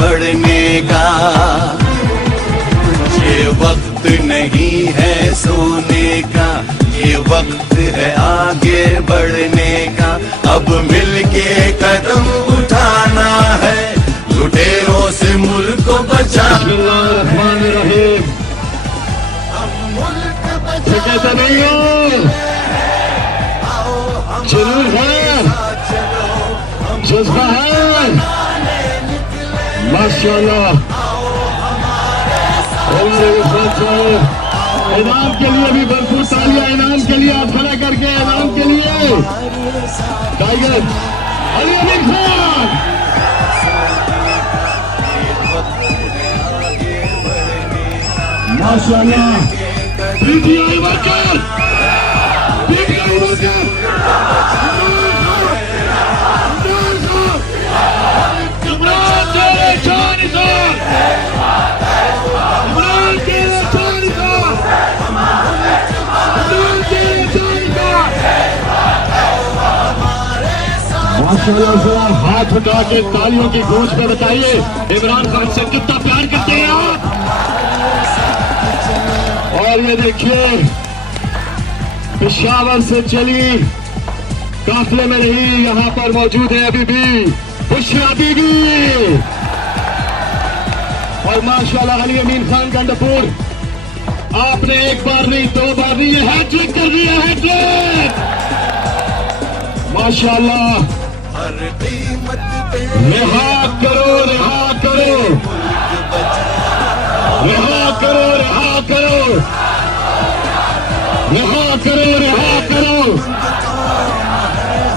बढ़ने का। ये वक्त नहीं है सोने का, ये वक्त है आगे बढ़ने का। अब मिलके कदम उठाना है, लुटेरों से मुल्क को बचाना। कैसा नहीं हो, जरूर है, जज्बा है, माशाल्लाह। इनाम के लिए भी भरपूर तालियां, इनाम के लिए आप खड़ा करके, इनाम के लिए टाइगर अली अमीर खान। माशाल्लाह, PTI worker, PTI worker, Imran तेरे जानिसार, इमरान तेरे जानिसार, इमरान तेरे जानिसार। माशाल्लाह, जरा हाथ उठा के तालियों की गूंज में बताइए इमरान खान से कितना प्यार करते हैं आप। और ये देखिए, पेशावर से चली काफिले में रही, यहाँ पर मौजूद है अभी भी बुशरा बीबी। और माशाल्लाह अली अमीन खान गंडपुर, आपने एक बार नहीं, दो बार नहीं, ये हैट्रिक कर दिया, हैट्रिक। माशाल्लाह, रिहा करो, रिहा करो, रिहा करो, रिहा करो, रिहा करो, रिहा करो, रिहा करो,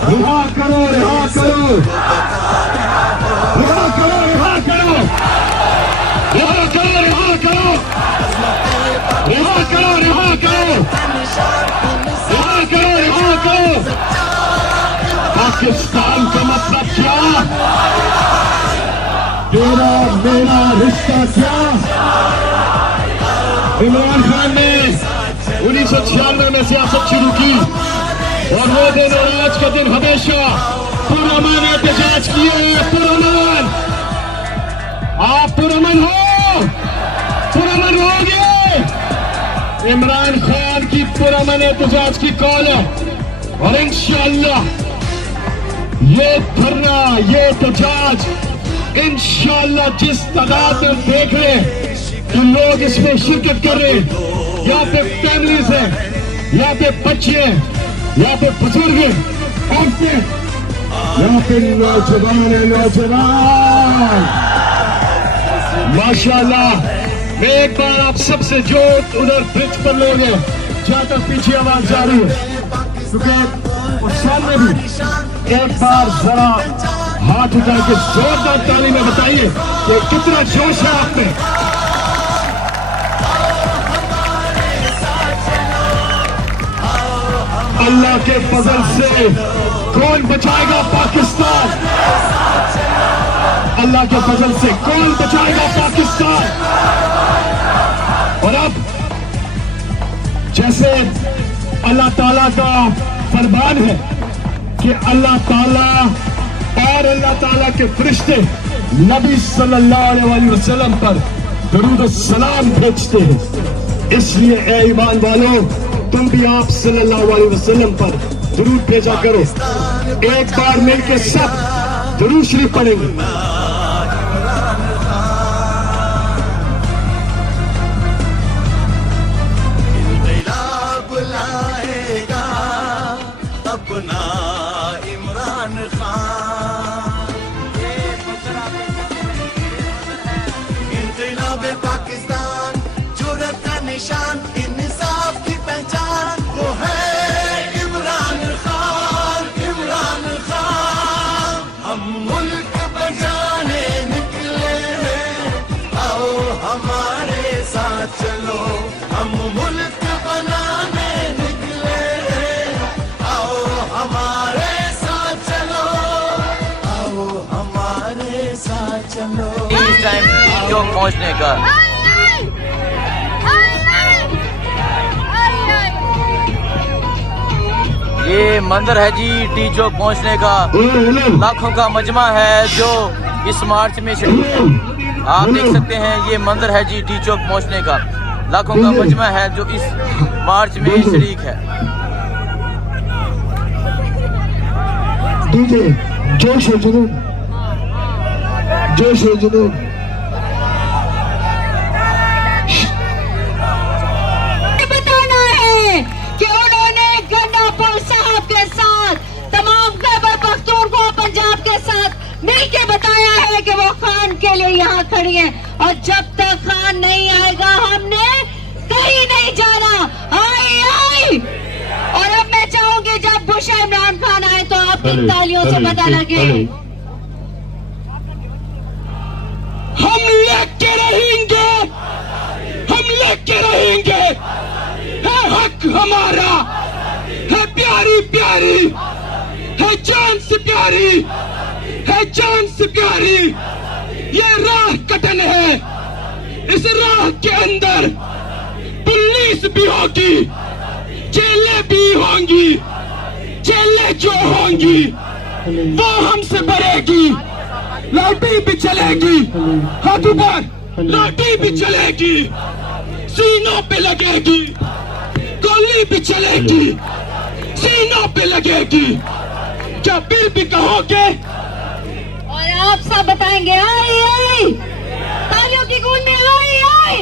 रिहा करो, रिहा करो, रिहा करो, रिहा करो, रिहा करो, रिहा करो, रिहा करो, रिहा करो, रिहा करो। पाकिस्तान का मतलब क्या, तेरा मेरा रिश्ता क्या। इमरान खान ने 1996 में सियासत शुरू की और वो दिन और आज के दिन हमेशा पुरअमन एहतजाज किए हैं। पुरअमन, आप पुरअमन हो, पुरअमन होगे। इमरान खान की पुरअमन एहतजाज की कॉल है और इंशाअल्लाह ये धरना, ये एहतजाज इंशाअल्लाह जिस तादाद में देख रहे हैं कि लोग इसमें शिरकत कर रहे हैं, यहाँ पे फैमिलीज है, यहाँ पे बच्चे हैं, यहाँ पे बुजुर्ग हैं, औरतें, यहाँ पे नौजवान है, नौजवान। माशाल्लाह, मैं एक बार आप सबसे, जो उधर ब्रिज पर लोग हैं, जहाँ तक पीछे आवाज जा रही है, क्योंकि उस सामने भी एक बार जरा हाथ उठा के जोरदार ताली में बताइए कि कितना जोश है आप में। अल्लाह के फजल से कौन बचाएगा पाकिस्तान, अल्लाह के फजल से कौन बचाएगा पाकिस्तान। और अब जैसे अल्लाह ताला का फरमान है कि अल्लाह ताला और अल्लाह ताला के फरिश्ते नबी सल्लल्लाहु अलैहि वसल्लम पर दरूद और सलाम भेजते हैं, इसलिए ए ईमान वालों, तुम भी आप सल्लल्लाहु अलैहि वसल्लम पर दरूद भेजा करो। एक बार मिलकर सब दरूद शरीफ पढ़ेंगे। बुलाएगा अपना इमरान खान, इंक़िलाब पाकिस्तान, जुर्रत का निशान, इंसाफ की पहचान, वो है इमरान खान, इमरान खान। हम मुल्क बचाने निकले हैं, आओ हमारे साथ चलो। हम मुल्क बनाने निकले हैं, आओ हमारे साथ चलो, आओ हमारे साथ चलो। इस टाइम जो पहुंचने का ये मंजर है जी, टी चौक पहुंचने का। लाखों का मजमा है जो इस मार्च में शरीक है। आप देख सकते हैं ये मंदिर है जी डी चौक पहुंचने का। लाखों का मजमा है जो इस मार्च में शरीक है। डीजे जोश और जुनून, जोश और जुनून। बताना है कि उन्होंने गन्नापुर साहब के साथ तमाम खैबर पख्तूनख्वा पंजाब के साथ मिलकर बताया है कि वो खान के लिए यहाँ खड़ी है, और जब तक खान नहीं आएगा हमने कहीं नहीं जाना। आई आई। और अब मैं चाहूंगी जब बुश इमरान खान आए तो आपकी तालियों से पता लगे। हम लेके रहेंगे, हम लेके रहेंगे। है हक हमारा, है प्यारी प्यारी, है जान से प्यारी, है जान से प्यारी। ये राह कटन है, इस राह के अंदर पुलिस भी होगी, जेलें भी होंगी। जेलें जो होंगी वो हमसे भरेगी, लाठी भी चलेगी, हाथों पर लाठी भी चलेगी, सीनों पे लगेगी, गोली भी चलेगी, सीनों पे लगेगी। क्या फिर भी कहोगे? और आप सब बताएंगे आई आई। तालियों की गूंज में आई आई।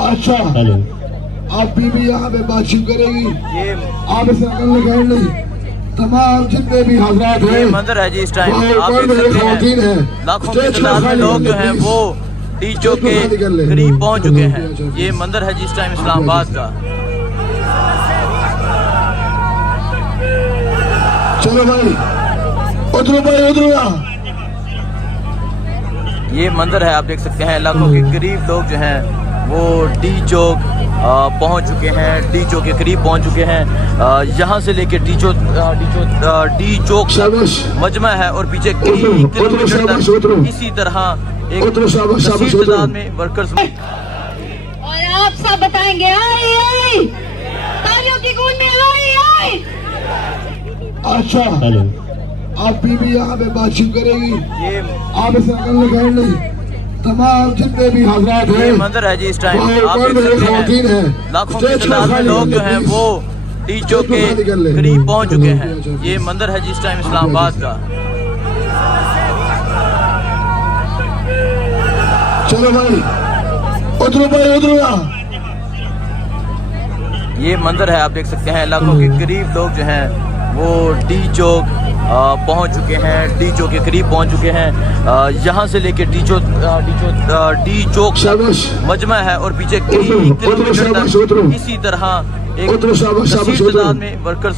अच्छा, आप बीबी यहाँ पे बातचीत करेगी, आप इसे अकल लगाए नहीं। तमाम जितने भी हजरात हैं, ये मंदिर है जी इस टाइम आप देख सकते हैं लाखों की तादाद में लोग जो हैं वो डी चौक के करीब पहुंच चुके हैं। ये मंदिर है जी इस टाइम इस्लामाबाद का। चलो भाई उधरो भाई उधरो। ये मंदिर है आप देख सकते हैं लाखों के करीब लोग जो हैं वो डी चौक पहुंच चुके हैं, डी चौक के करीब पहुंच चुके हैं। यहाँ से लेके डी चौक मजमा है और पीछे कई किलोमीटर तक इसी तरह एक कसीर तादाद में वर्कर्स। और आप सब बताएंगे आई आई। तालियों की गूंज में आई आई। अच्छा, आप बीबी यहाँ पे बातचीत करेगी, आप इसे अकल लगाए नहीं। तमाम जितने भी हजरात हैं, ये मंदिर है जी इस टाइम आप देख सकते हैं लाखों की तादाद में लोग जो हैं वो डी चौक के करीब पहुंच चुके हैं। ये मंदिर है जी इस टाइम इस्लामाबाद का। चलो भाई उधरो भाई उधरो। ये मंदिर है आप देख सकते हैं लाखों के करीब लोग जो हैं वो डी चौक पहुंच चुके हैं, डी चौक के करीब पहुंच चुके हैं। यहाँ से लेके डी चौक मजमा है और पीछे कई किलोमीटर तक इसी तरह एक कसीर तादाद में वर्कर्स